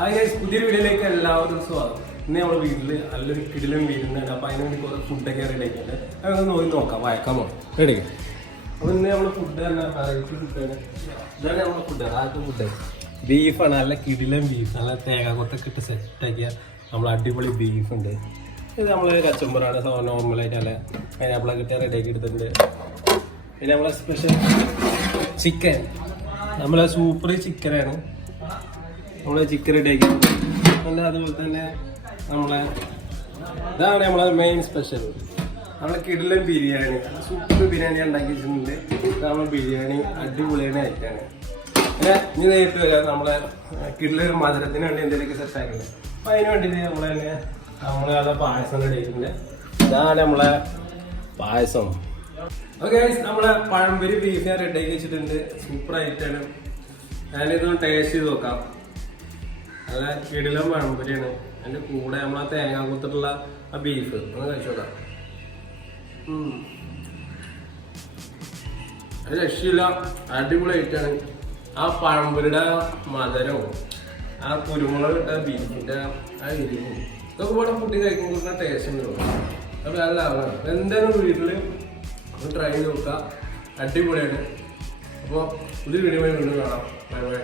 Hi guys, പുതിയൊരു വീഡിയോയിലേക്ക് എല്ലാവർക്കും സ്വാഗതം. ഇന്ന് നമ്മുടെ വീട്ടിൽ നല്ലൊരു കിടിലും വീടുന്നുണ്ട്. അപ്പോൾ അതിന് വേണ്ടി കുറേ ഫുഡൊക്കെ റെഡി ആക്കിയിട്ട് അതൊന്ന് നോക്കാം, വായക്കാൻ പോകണം റെഡി. അപ്പോൾ ഇന്ന് നമ്മൾ ഫുഡ് തന്നെ ഫുഡാണ്. ഇതാണ് നമ്മുടെ ഫുഡ്. ആദ്യത്തെ ഫുഡ് ബീഫാണ്. നല്ല കിടിലം ബീഫ്, നല്ല തേങ്ങ കൊത്തൊക്കെ ഇട്ട് സെറ്റാക്കിയ നമ്മൾ അടിപൊളി ബീഫുണ്ട്. ഇത് നമ്മൾ കച്ചമ്പറാണ് നോർമലായിട്ട് നല്ല പൈനാപ്പിളൊക്കെ ഇട്ട് റെഡിയാക്കി എടുത്തിട്ടുണ്ട്. പിന്നെ നമ്മളെ സ്പെഷ്യൽ ചിക്കൻ, നമ്മളെ സൂപ്പർ ചിക്കനാണ്. നമ്മളെ ചിക്കൻ റെഡിയാക്കി നല്ല. അതുപോലെ തന്നെ ഇതാണ് നമ്മളെ മെയിൻ സ്പെഷ്യൽ, നമ്മളെ കിടിലൻ ബിരിയാണി. സൂപ്പർ ബിരിയാണി ഉണ്ടാക്കി വെച്ചിട്ടുണ്ട്. ഇത് നമ്മളെ ബിരിയാണി അടിപൊളിയാണ് ആയിട്ടാണ്. പിന്നെ ഇനി നേരിട്ട് വരാം. നമ്മളെ കിടിലൊരു മധുരത്തിന് വേണ്ടി എന്തെങ്കിലുമൊക്കെ സെറ്റാക്കുന്നത്. അപ്പം അതിന് വേണ്ടിയിട്ട് നമ്മളത് പായസം റെഡിയാക്കിയിട്ടുണ്ട്. ഇതാണ് നമ്മളെ പായസം. ഓക്കെ, നമ്മളെ പഴംപൊരി ബീഫ് ഞാൻ റെഡിയാക്കി വെച്ചിട്ടുണ്ട്. സൂപ്പർ ആയിട്ടാണ്. ഞാനിതൊന്ന് ടേസ്റ്റ് ചെയ്ത് നോക്കാം. നല്ല കിടിലം പഴംപൊരിയാണ്. അതിൻ്റെ കൂടെ നമ്മളാ തേങ്ങ കുത്തിട്ടുള്ള ആ ബീഫ് ഒന്ന് കഴിച്ചു നോക്കാം. അത് രക്ഷയില്ല, അടിപൊളിയായിട്ടാണ്. ആ പഴംപൊരിയുടെ മധുരവും ആ കുരുമുളക് ഇട്ട ബീഫിൻ്റെ ആ എരിവും ഇതൊക്കെ കൂടെ കൂട്ടി കഴിക്കുമ്പോൾ ടേസ്റ്റ് ഉണ്ട്. അപ്പോൾ നല്ലതാണ്. എന്തായാലും വീട്ടിൽ ട്രൈ ചെയ്ത് നോക്കുക, അടിപൊളിയാണ്. അപ്പോൾ പുതിയ വീഡിയോ വീണ്ടും കാണാം. Bye bye.